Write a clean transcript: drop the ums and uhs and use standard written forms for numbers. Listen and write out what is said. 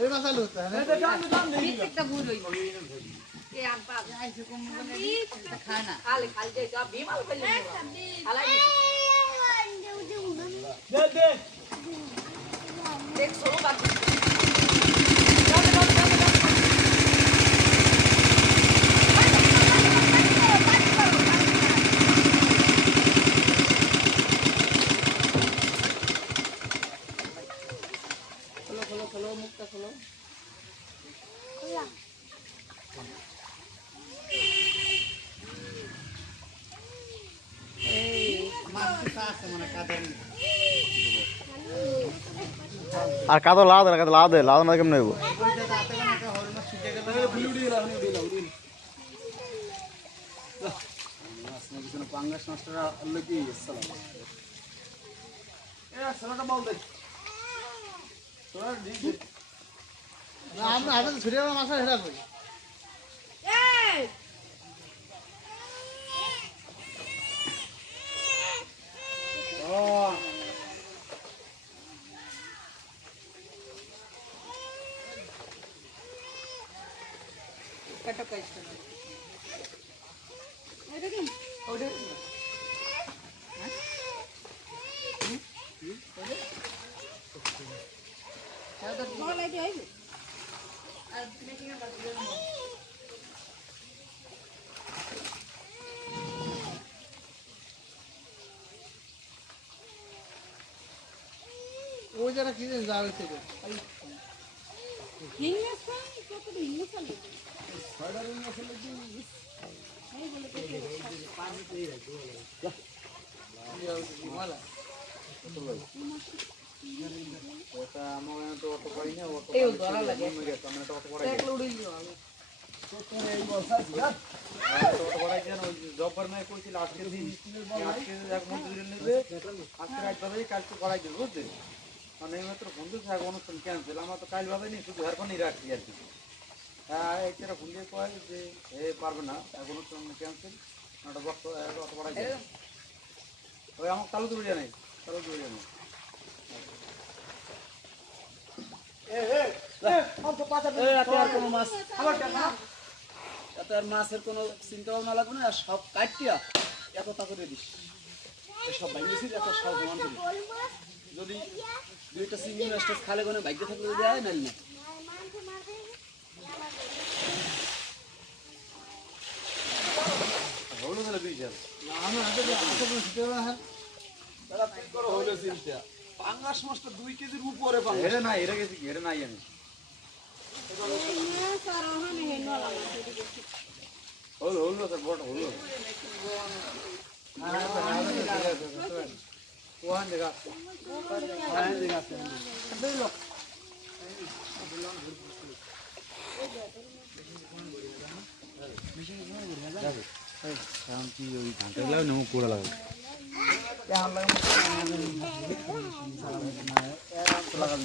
এই মাছ আলু হতো হ্যাঁ একটা ভুল হই এ আর পা আইছে কোন কোন খায় না খালি খালি যে সব বিমাল ফেলে খালাই দে দে দেখ সরু বাদ খোলো মুখটা খোলো আর কাদো লাউ দে লাউ না কেমন হইব পাঙ্গাস মাছটা আল্লাহ কি আসসালাম এ সালাটা বল দে তোরা দিস না আমরা হাতে ছুড়ে মাছ হেরা কই এই ও কাটা কাইছে এটা কি ওটা ও যারা কি যাবে থেকে জব্বার মেয়ে কইছিল আজকে দিন আজকে এক মন্দিরে নেবে আজকে রাত ভাবে কালকে করাই দেবো বুঝলি মানে এইমাত্র বন্ধু থাক অনুষ্ঠান ক্যান্সেল আমার তো কাল ভাবে নি শুধু এখনই রাখছি আর কি হ্যাঁ একটা ফোন দিয়ে কয় যে এ পারবে না এক অনুষ্ঠান ক্যান্সেল একটা বক্ত অত করাই দেবে ওই আমার তালু দূরে নেই তালু দূরে নেই মাছের কোনো চিন্তা ভাবনা লাগবে না সব কাটিয়া এত তা করে দিস সব ভাঙিয়েছিস এত সব সমান করিস যদি দুইটা চিংড়ি মাছটা খালে কোনো ভাগ্য থাকলে যদি আয় নাইল না হলো তাহলে দুই চাল হইলো চিন্তা পাঙ্গাস মাছটা 2 কেজির উপরে পাঙ্গাস এটা না এটা গেছি এটা নাই আমি হলো হলো স্যার বড় হলো ওখান থেকে আসছে কি ওই ঘান্টা লাগবে না পোড়া লাগবে লাগাবি